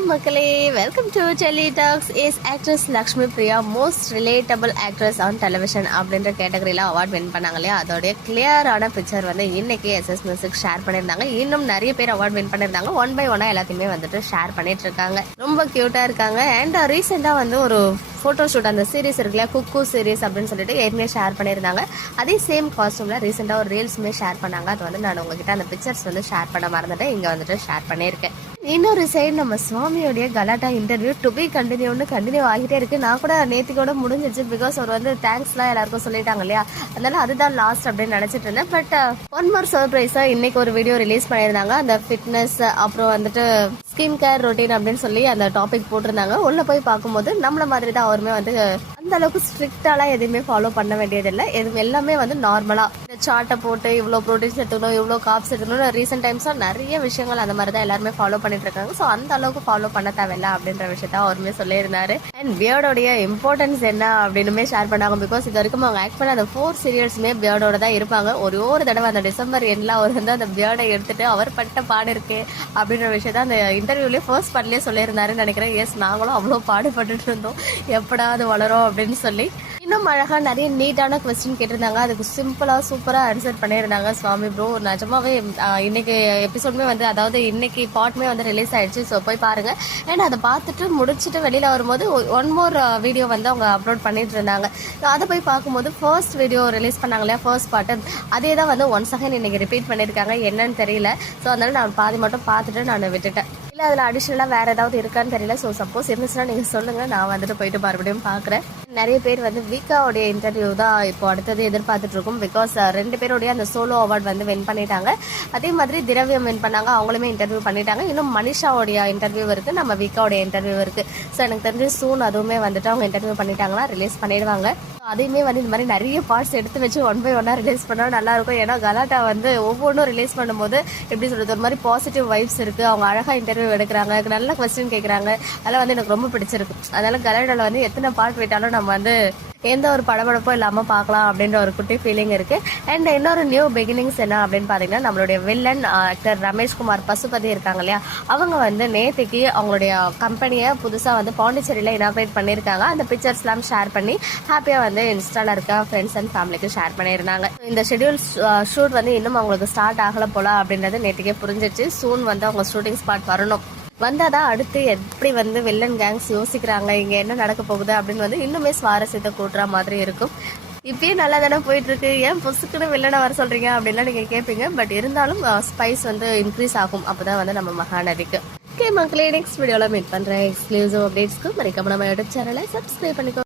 மக்களே, welcome to tele talks. Is actress Lakshmi Priya most relatable actress on television அப்படின்ற கேட்டகரியில் award win பண்ணாங்க இல்லையா? அதோடைய கிளியரான பிக்சர் வந்து இன்னைக்கு எஸ்எஸ் மியூசிக் ஷேர் பண்ணியிருந்தாங்க. இன்னும் நிறைய பேர் அவார்ட் வின் பண்ணியிருந்தாங்க. ஒன் பை ஒன்னா எல்லாத்தையுமே வந்துட்டு ஷேர் பண்ணிட்டு இருக்காங்க. ரொம்ப கியூட்டா இருக்காங்க. அண்ட் ரீசெண்டா வந்து ஒரு ஃபோட்டோ ஷூட் அந்த சீரிஸ் இருக்குல்ல, குக்கு சீரிஸ் அப்படின்னு சொல்லிட்டு ஏற்கனவே ஷேர் பண்ணியிருந்தாங்க. அதே சேம் காஸ்டியூம்ல ரீசெண்டாக ஒரு ரீல்ஸுமே ஷேர் பண்ணாங்க. அது வந்து நான் உங்ககிட்ட அந்த பிக்சர்ஸ் வந்து ஷேர் பண்ண மறந்துட்டேன். இங்கே வந்துட்டு ஷேர் பண்ணியிருக்கேன். இன்னொரு சைடு நம்ம சுவாமியோடைய கலாட்டா இன்டர்வியூ டு பி கண்டினியூ ஆகிட்டே இருக்கு. நான் கூட நேத்திக்கூட முடிஞ்சிச்சு. பிகாஸ் அவர் வந்து தேங்க்ஸ்லாம் எல்லாருக்கும் சொல்லிட்டாங்க இல்லையா? அதனால அதுதான் லாஸ்ட் அப்படின்னு நினைச்சிட்டு இருந்தேன். பட் ஒன் மோர் சர்ப்ரைஸா இன்னைக்கு ஒரு வீடியோ ரிலீஸ் பண்ணியிருந்தாங்க. அந்த ஃபிட்னஸ் அப்புறம் வந்துட்டு ஸ்கின் கேர் ரொட்டீன் அப்படின்னு சொல்லி அந்த டாபிக் போட்டிருந்தாங்க. உள்ள போய் பார்க்கும்போது நம்மள மாதிரி தான் அவருமே வந்து அந்த அளவுக்கு ஸ்ட்ரிக்டாலாம் எதுவுமே ஃபாலோ பண்ண வேண்டியதில்லை. எல்லாமே வந்து நார்மலா சார்ட்டை போட்டு இவ்வளோ ப்ரோட்டீன்ஸ் எடுத்துக்கணும், இவ்வளோ காப்ஸ் எடுத்துக்கணும். ரீசெண்ட் டைம்ஸா நிறைய விஷயங்கள் அந்த மாதிரி தான் எல்லாருமே ஃபாலோ பண்ணிட்டு இருக்காங்க. ஸோ அந்த அளவுக்கு ஃபாலோ பண்ண தேவையில்ல அப்படின்ற விஷயத்த அவருமே சொல்லியிருந்தாரு. அண்ட் பியர்டோடைய இம்பார்ட்டன்ஸ் என்ன அப்படின்னு ஷேர் பண்ணாங்க. பிகாஸ் இது வரைக்கும் அவங்க ஆக்ட் பண்ண அந்த 4 சீரியல்ஸுமே பியர்டோட தான் இருப்பாங்க. ஒரு தடவை அந்த டிசம்பர் எண்ட்ல அவர் வந்து அந்த பியர்டை எடுத்துட்டு அவர் பட்ட பாடு இருக்கு அப்படின்ற விஷயத்த அந்த இன்டர்வியூலேயே ஃபர்ஸ்ட் பார்ட்லேயே சொல்லியிருந்தாருன்னு நினைக்கிறேன். எஸ், நாங்களும் அவ்வளோ பாடுபட்டு இருந்தோம், எப்படா அது வளரும் அப்படின்னு சொல்லி. இன்னும் அழகா நிறைய நீட்டான கொஸ்டின் கேட்டிருந்தாங்க. அதுக்கு சிம்பிளா சூப்பரா ஆன்சர் பண்ணியிருந்தாங்க சுவாமி ப்ரோ. நிஜமாவே இன்னைக்கு எபிசோடுமே வந்து, அதாவது இன்னைக்கு பார்ட்மே வந்து ரிலீஸ் ஆயிடுச்சு. ஸோ போய் பாருங்க. அண்ட் அதை பார்த்துட்டு முடிச்சுட்டு வெளியில வரும்போது ஒன் மோர் வீடியோ வந்து அவங்க அப்லோட் பண்ணிட்டு இருந்தாங்க. அதை போய் பார்க்கும்போது ஃபர்ஸ்ட் வீடியோ ரிலீஸ் பண்ணாங்க இல்லையா, ஃபர்ஸ்ட் பார்ட்டு, அதே தான் வந்து ஒன்ஸ் அகைன் இன்னைக்கு ரிப்பீட் பண்ணியிருக்காங்க. என்னன்னு தெரியல. ஸோ அதனால நான் பாதி மட்டும் பார்த்துட்டு நான் விட்டுட்டேன். இல்லை அதில் அடிஷ்னலாக வேறு ஏதாவது இருக்கான்னு தெரியல. ஸோ சப்போஸ் இருந்துச்சுன்னா நீங்கள் சொல்லுங்கள், நான் வந்துட்டு போயிட்டு மறுபடியும் பார்க்குறேன். நிறைய பேர் வந்து விகாவுடைய இன்டர்வியூ தான் இப்போ அடுத்தது எதிர்பார்த்துட்டு இருக்கும். பிகாஸ் 2 பேருடைய அந்த சோலோ அவார்ட் வந்து வின் பண்ணிட்டாங்க. அதே மாதிரி திரவியம் வின் பண்ணாங்க, அவங்களுமே இன்டர்வியூ பண்ணிட்டாங்க. இன்னும் மனிஷாவுடைய இன்டர்வியூ இருக்குது, நம்ம விகாவுடைய இன்டர்வியூ இருக்குது. ஸோ எனக்கு தெரிஞ்சு சூன் அதுவுமே வந்துட்டு அவங்க இன்டர்வியூ பண்ணிட்டாங்கன்னா ரிலீஸ் பண்ணிடுவாங்க. அதையுமே வந்து இந்த மாதிரி நிறைய பார்ட்ஸ் எடுத்து வச்சு ஒன் பை ஒன்னா ரிலீஸ் பண்ணால் நல்லா இருக்கும். ஏன்னா கலாட்டா வந்து ஒவ்வொன்றும் ரிலீஸ் பண்ணும்போது எப்படி சொல்றது, ஒரு மாதிரி பாசிட்டிவ் வைப்ஸ் இருக்கு. அவங்க அழகா இன்டர்வியூ எடுக்கிறாங்க, நல்ல கொஸ்டின் கேட்கறாங்க. அதெல்லாம் வந்து எனக்கு ரொம்ப பிடிச்சிருக்கு. அதனால கலாட்டால வந்து எத்தனை பார்ட் விட்டாலும் நம்ம வந்து எந்த ஒரு படபடப்பும் இல்லாமல் பார்க்கலாம் அப்படின்ற ஒரு குட்டி ஃபீலிங் இருக்கு. அண்ட் இன்னொரு நியூ பிகினிங்ஸ் என்ன அப்படின்னு பார்த்தீங்கன்னா, நம்மளுடைய வில்லன் ஆக்டர் ரமேஷ்குமார் பசுபதி இருக்காங்க இல்லையா, அவங்க வந்து நேற்றுக்கு அவங்களுடைய கம்பெனியை புதுசாக வந்து பாண்டிச்சேரியில் இனாகிரேட் பண்ணியிருக்காங்க. அந்த பிக்சர்ஸ்லாம் ஷேர் பண்ணி ஹாப்பியாக வந்து இன்ஸ்டால இருக்க ஃப்ரெண்ட்ஸ் அண்ட் ஃபேமிலிக்கு ஷேர் பண்ணியிருந்தாங்க. இந்த ஷெட்யூல் ஷூட் வந்து இன்னும் அவங்களுக்கு ஸ்டார்ட் ஆகல போல அப்படின்றது நேற்றுக்கே புரிஞ்சிச்சு. சூன் வந்து அவங்க ஷூட்டிங் ஸ்பாட் வரணும். வந்தாதான் அடுத்து எப்படி வந்து வில்லன் கேங்ஸ் யோசிக்கிறாங்க, இங்க என்ன நடக்க போகுது அப்படின்னு வந்து இன்னுமே சுவாரஸ்யத்தை கூட்டுற மாதிரி இருக்கும். இப்பயே நல்லா தானே போயிட்டு இருக்கு, ஏன் புதுசுக்குன்னு வில்லனை வர சொல்றீங்க அப்படின்லாம் நீங்க கேட்பீங்க. பட் இருந்தாலும் ஸ்பைஸ் வந்து இன்க்ரீஸ் ஆகும். அப்பதான் வந்து நம்ம மகாநதிக்கு. ஓகே மக்களே, நெக்ஸ்ட் வீடியோல மீட் பண்றேன். எக்ஸ்க்ளூசிவ் அப்டேட்ஸ்க்கு மறக்காம நம்ம யூடியூப் சேனலை சப்ஸ்கிரைப் பண்ணிக்கோ.